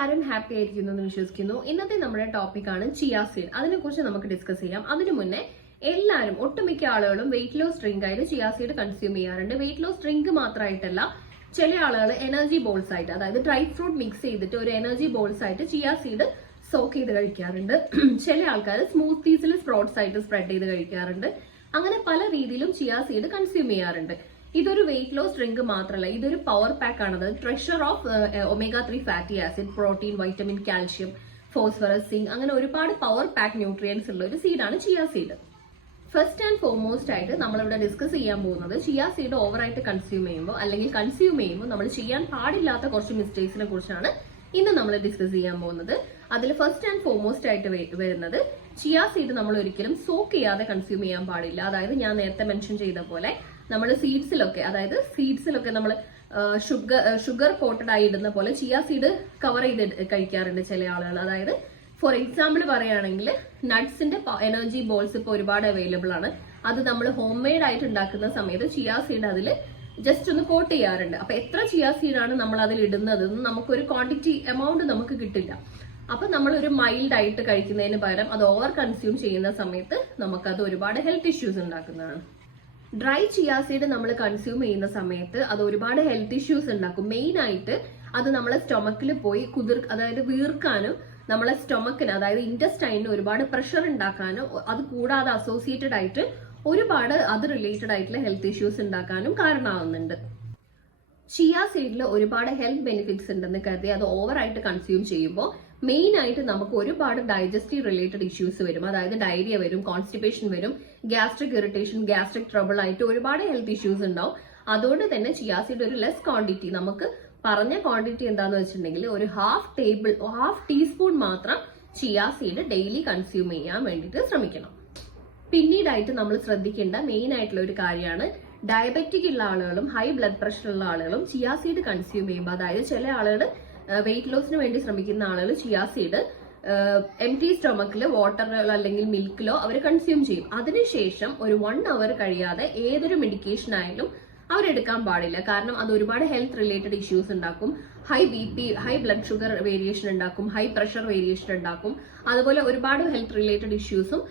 എല്ലാവരും ഹാപ്പി ആയിരിക്കുന്നു എന്ന് വിശ്വസിക്കുന്നു. ഇന്നത്തെ നമ്മുടെ ടോപ്പിക്കാണ് ചിയ സീഡ്. അതിനെക്കുറിച്ച് നമുക്ക് ഡിസ്കസ് ചെയ്യാം. അതിനു മുന്നേ എല്ലാവരും ഒട്ടുമിക്ക ആളുകളും വെയിറ്റ് ലോസ് ഡ്രിങ്ക് ആയിട്ട് ചിയ സീഡ് കൺസ്യൂം ചെയ്യാറുണ്ട്. വെയിറ്റ് ലോസ് ഡ്രിങ്ക് മാത്രമായിട്ടല്ല, ചില ആളുകൾ എനർജി ബോൾസ് ആയിട്ട്, അതായത് ഡ്രൈ ഫ്രൂട്ട് മിക്സ് ചെയ്തിട്ട് ഒരു എനർജി ബോൾസ് ആയിട്ട് ചിയ സീഡ് സോക്ക് ചെയ്ത് കഴിക്കാറുണ്ട്. ചില ആൾക്കാർ സ്മൂത്തീസിൽ സ്പ്രോട്ട്സ് ആയിട്ട് സ്പ്രെഡ് ചെയ്ത് കഴിക്കാറുണ്ട്. അങ്ങനെ പല രീതിയിലും ചിയ സീഡ് കൺസ്യൂം ചെയ്യാറുണ്ട്. ഇതൊരു വെയിറ്റ് ലോസ് ഡ്രിങ്ക് മാത്രമല്ല, ഇതൊരു പവർ പാക്ക് ആണ്. അതായത് treasure of omega-3 fatty acid, protein, vitamin, calcium, phosphorus, zinc, അങ്ങനെ ഒരുപാട് പവർ പാക്ക് ന്യൂട്രിയൻസ് ഉള്ള ഒരു സീഡാണ് chia seed. First and foremost ആയിട്ട് നമ്മളിവിടെ ഡിസ്കസ് ചെയ്യാൻ പോകുന്നത് ചിയ സീഡ് ഓവറായിട്ട് കൺസ്യൂം ചെയ്യുമ്പോൾ നമ്മൾ ചെയ്യാൻ പാടില്ലാത്ത കുറച്ച് മിസ്റ്റേക്സിനെ കുറിച്ചാണ് ഇന്ന് നമ്മൾ ഡിസ്കസ് ചെയ്യാൻ പോകുന്നത്. അതിൽ ഫസ്റ്റ് ആൻഡ് ഫോർമോസ്റ്റ് ആയിട്ട് വരുന്നത്, ചിയ സീഡ് നമ്മൾ ഒരിക്കലും സോക്ക് ചെയ്യാതെ കൺസ്യൂം ചെയ്യാൻ പാടില്ല. അതായത് ഞാൻ നേരത്തെ മെൻഷൻ ചെയ്ത പോലെ നമ്മൾ സീഡ്സിലൊക്കെ നമ്മൾ ഷുഗർ കോട്ടഡ് ആയി ഇടുന്ന പോലെ ചിയ സീഡ് കവർ ചെയ്ത് കഴിക്കാറുണ്ട് ചില ആളുകൾ. അതായത് ഫോർ എക്സാമ്പിൾ പറയുകയാണെങ്കിൽ നട്ട്സിന്റെ എനർജി ബോൾസ് ഇപ്പോൾ ഒരുപാട് അവൈലബിൾ ആണ്. അത് നമ്മൾ ഹോം മെയ്ഡ് ആയിട്ട് ഉണ്ടാക്കുന്ന സമയത്ത് ചിയ സീഡ് അതിൽ ജസ്റ്റ് ഒന്ന് കോട്ട് ചെയ്യാറുണ്ട്. അപ്പൊ എത്ര ചിയ സീഡാണ് നമ്മൾ അതിൽ ഇടുന്നത് നമുക്കൊരു ക്വാണ്ടിറ്റി എമൗണ്ട് നമുക്ക് കിട്ടില്ല. അപ്പൊ നമ്മൾ ഒരു മൈൽഡ് ആയിട്ട് കഴിക്കുന്നതിന് പകരം അത് ഓവർ കൺസ്യൂം ചെയ്യുന്ന സമയത്ത് നമുക്കത് ഒരുപാട് ഹെൽത്ത് ഇഷ്യൂസ് ഉണ്ടാക്കുന്നതാണ്. ഡ്രൈ ചിയ സീഡ് നമ്മൾ കൺസ്യൂം ചെയ്യുന്ന സമയത്ത് അത് ഒരുപാട് ഹെൽത്ത് ഇഷ്യൂസ് ഉണ്ടാക്കും. മെയിൻ ആയിട്ട് അത് നമ്മളെ സ്റ്റൊമക്കിൽ പോയി അതായത് വീർക്കാനും നമ്മളെ സ്റ്റൊമക്കിന്, അതായത് ഇന്റസ്റ്റൈനിന് ഒരുപാട് പ്രഷർ ഉണ്ടാക്കാനും, അത് കൂടാതെ അസോസിയേറ്റഡ് ആയിട്ട് ഒരുപാട് അത് റിലേറ്റഡ് ആയിട്ടുള്ള ഹെൽത്ത് ഇഷ്യൂസ് ഉണ്ടാക്കാനും കാരണമാവുന്നുണ്ട്. ചിയ സീഡിൽ ഒരുപാട് ഹെൽത്ത് ബെനിഫിറ്റ്സ് ഉണ്ടെന്ന് കരുതി അത് ഓവറായിട്ട് കൺസ്യൂം ചെയ്യുമ്പോൾ മെയിൻ ആയിട്ട് നമുക്ക് ഒരുപാട് ഡൈജസ്റ്റീവ് റിലേറ്റഡ് ഇഷ്യൂസ് വരും. അതായത് ഡയറിയ വരും, കോൺസ്റ്റിപ്പേഷൻ വരും, ഗ്യാസ്ട്രിക് ഇറിറ്റേഷൻ, ഗ്യാസ്ട്രിക് ട്രബിൾ ആയിട്ട് ഒരുപാട് ഹെൽത്ത് ഇഷ്യൂസ് ഉണ്ടാവും. അതുകൊണ്ട് തന്നെ ചിയ സീഡ് ഒരു ലെസ് ക്വാണ്ടിറ്റി, നമുക്ക് പറഞ്ഞ ക്വാണ്ടിറ്റി എന്താന്ന് വെച്ചിട്ടുണ്ടെങ്കിൽ ഒരു ഹാഫ് ടീസ്പൂൺ മാത്രം ചിയ സീഡ് ഡെയിലി കൺസ്യൂം ചെയ്യാൻ വേണ്ടിയിട്ട് ശ്രമിക്കണം. പിന്നീടായിട്ട് നമ്മൾ ശ്രദ്ധിക്കേണ്ട മെയിൻ ആയിട്ടുള്ള ഒരു കാര്യമാണ്, ഡയബറ്റിക് ഉള്ള ആളുകളും ഹൈ ബ്ലഡ് പ്രഷർ ഉള്ള ആളുകളും ചിയ സീഡ് കൺസ്യൂം ചെയ്യുമ്പോൾ, അതായത് ചില ആളുകൾ വെയിറ്റ് ലോസിന് വേണ്ടി ശ്രമിക്കുന്ന ആളുകൾ ചിയ സീഡ് എംപ്റ്റി സ്റ്റൊമക്കിൽ വാട്ടറിലോ അല്ലെങ്കിൽ മിൽക്കിലോ അവർ കൺസ്യൂം ചെയ്യും. അതിനുശേഷം ഒരു 1 hour കഴിയാതെ ഏതൊരു മെഡിക്കേഷൻ ആയാലും അവരെടുക്കാൻ പാടില്ല. കാരണം അത് ഒരുപാട് ഹെൽത്ത് റിലേറ്റഡ് ഇഷ്യൂസ് ഉണ്ടാക്കും. High BP, high blood sugar variation ഉണ്ടാക്കും, ഹൈ പ്രഷർ വേരിയേഷൻ ഉണ്ടാക്കും. അതുപോലെ ഒരുപാട് ഹെൽത്ത് റിലേറ്റഡ് ഇഷ്യൂസും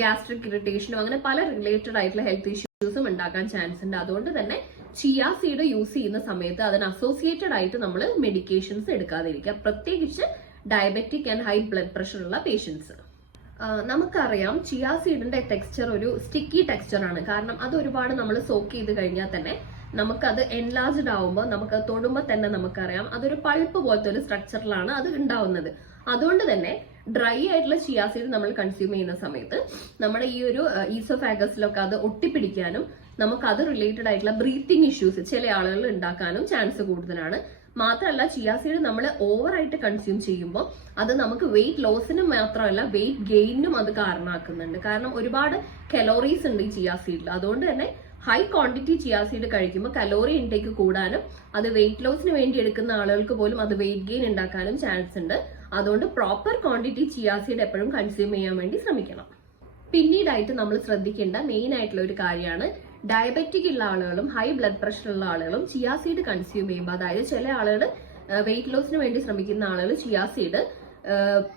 ഗ്യാസ്ട്രിക് ഇറിറ്റേഷനും അങ്ങനെ പല റിലേറ്റഡ് ആയിട്ടുള്ള ഹെൽത്ത് ഇഷ്യൂസും ഉണ്ടാക്കാൻ ചാൻസ് ഉണ്ട്. അതുകൊണ്ട് തന്നെ ചിയ സീഡ് യൂസ് ചെയ്യുന്ന സമയത്ത് അതിന് അസോസിയേറ്റഡ് ആയിട്ട് നമ്മൾ മെഡിക്കേഷൻസ് എടുക്കാതിരിക്കുക, പ്രത്യേകിച്ച് diabetic and high blood pressure ഉള്ള പേഷ്യൻസ്. നമുക്കറിയാം ചിയ സീഡിന്റെ ടെക്സ്ചർ ഒരു സ്റ്റിക്കി ടെക്സ്ചർ ആണ്. കാരണം അത് ഒരുപാട് നമ്മൾ സോക്ക് ചെയ്ത് കഴിഞ്ഞാൽ തന്നെ നമുക്കത് എൻലാർജ്ഡ് ആവുമ്പോൾ നമുക്ക് തൊടുമ്പോൾ തന്നെ നമുക്കറിയാം അതൊരു പൾപ്പ് പോലത്തെ ഒരു സ്ട്രക്ചറിലാണ് അത് ഉണ്ടാവുന്നത്. അതുകൊണ്ട് തന്നെ ഡ്രൈ ആയിട്ടുള്ള ചിയ സീഡ് നമ്മൾ കൺസ്യൂം ചെയ്യുന്ന സമയത്ത് നമ്മുടെ ഈ ഒരു ഈസോഫാഗസിലൊക്കെ അത് ഒട്ടിപ്പിടിക്കാനും നമുക്ക് അത് റിലേറ്റഡ് ആയിട്ടുള്ള ബ്രീത്തിങ് ഇഷ്യൂസ് ചില ആളുകൾ ഉണ്ടാക്കാനും ചാൻസ് കൂടുതലാണ്. മാത്രമല്ല ചിയ സീഡ് നമ്മൾ ഓവറായിട്ട് കൺസ്യൂം ചെയ്യുമ്പോൾ അത് നമുക്ക് വെയിറ്റ് ലോസിനും മാത്രമല്ല വെയിറ്റ് ഗെയിനും അത് കാരണമാക്കുന്നുണ്ട്. കാരണം ഒരുപാട് കലോറീസ് ഉണ്ട് ഈ ചിയ സീഡിൽ. അതുകൊണ്ട് തന്നെ ഹൈ ക്വാണ്ടിറ്റി ചിയ സീഡ് കഴിക്കുമ്പോൾ കലോറി ഇൻടേക്ക് കൂടാനും അത് വെയിറ്റ് ലോസിന് വേണ്ടി എടുക്കുന്ന ആളുകൾക്ക് പോലും അത് വെയിറ്റ് ഗെയിൻ ഉണ്ടാക്കാനും ചാൻസ് ഉണ്ട്. അതുകൊണ്ട് പ്രോപ്പർ ക്വാണ്ടിറ്റി ചിയ സീഡ് എപ്പോഴും കൺസ്യൂം ചെയ്യാൻ വേണ്ടി ശ്രമിക്കണം. പിന്നീടായിട്ട് നമ്മൾ ശ്രദ്ധിക്കേണ്ട മെയിൻ ആയിട്ടുള്ള ഒരു കാര്യമാണ്, ഡയബറ്റിക് ഉള്ള ആളുകളും ഹൈ ബ്ലഡ് പ്രഷർ ഉള്ള ആളുകളും ചിയ സീഡ് കൺസ്യൂം ചെയ്യുമ്പോൾ, അതായത് ചില ആളുകൾ വെയിറ്റ് ലോസിന് വേണ്ടി ശ്രമിക്കുന്ന ആളുകൾ ചിയ സീഡ്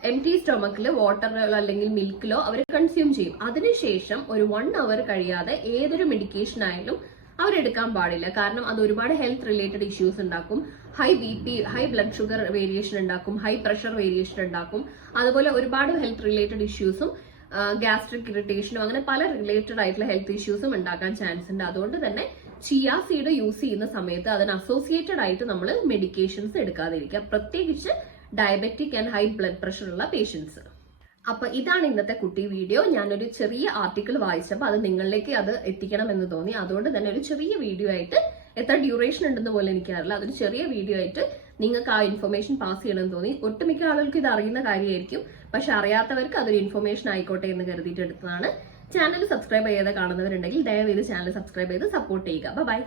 എംപ്റ്റി സ്റ്റൊമക്കിൽ വാട്ടറിലോ അല്ലെങ്കിൽ മിൽക്കിലോ അവർ കൺസ്യൂം ചെയ്യും. അതിനുശേഷം ഒരു 1 hour കഴിയാതെ ഏതൊരു മെഡിക്കേഷൻ ആയാലും അവരെടുക്കാൻ പാടില്ല. കാരണം അത് ഒരുപാട് ഹെൽത്ത് റിലേറ്റഡ് ഇഷ്യൂസ് ഉണ്ടാക്കും. High BP, high blood sugar variation ഉണ്ടാക്കും, ഹൈ പ്രഷർ വേരിയേഷൻ ഉണ്ടാക്കും. അതുപോലെ ഒരുപാട് ഹെൽത്ത് റിലേറ്റഡ് ഇഷ്യൂസും ഗ്യാസ്ട്രിക് ഇറിറ്റേഷനും അങ്ങനെ പല റിലേറ്റഡ് ആയിട്ടുള്ള ഹെൽത്ത് ഇഷ്യൂസും ഉണ്ടാക്കാൻ ചാൻസ് ഉണ്ട്. അതുകൊണ്ട് തന്നെ ചിയ സീഡ് യൂസ് ചെയ്യുന്ന സമയത്ത് അതിന് അസോസിയേറ്റഡ് ആയിട്ട് നമ്മൾ മെഡിക്കേഷൻസ് എടുക്കാതിരിക്കുക, പ്രത്യേകിച്ച് diabetic and high blood pressure ഉള്ള പേഷ്യൻസ്. അപ്പൊ ഇതാണ് ഇന്നത്തെ കുട്ടി വീഡിയോ. ഞാനൊരു ചെറിയ ആർട്ടിക്കിൾ വായിച്ചപ്പോൾ അത് നിങ്ങളിലേക്ക് അത് എത്തിക്കണം എന്ന് തോന്നി. അതുകൊണ്ട് തന്നെ ഒരു ചെറിയ വീഡിയോ ആയിട്ട്, എത്ര ഡ്യൂറേഷൻ ഉണ്ടെന്ന് പോലെ എനിക്കറിയില്ല, അതൊരു ചെറിയ വീഡിയോ ആയിട്ട് നിങ്ങൾക്ക് ആ ഇൻഫർമേഷൻ പാസ് ചെയ്യണമെന്ന് തോന്നി. ഒട്ടുമിക്ക ആളുകൾക്ക് ഇത് അറിയുന്ന കാര്യമായിരിക്കും, പക്ഷെ അറിയാത്തവർക്ക് അതൊരു ഇൻഫർമേഷൻ ആയിക്കോട്ടെ എന്ന് കരുതിയിട്ട് എടുത്തതാണ്. ചാനൽ സബ്സ്ക്രൈബ് ചെയ്യാതെ കാണുന്നവരുണ്ടെങ്കിൽ ദയവേത് ചാനൽ സബ്സ്ക്രൈബ് ചെയ്ത് സപ്പോർട്ട് ചെയ്യുക. ബൈ.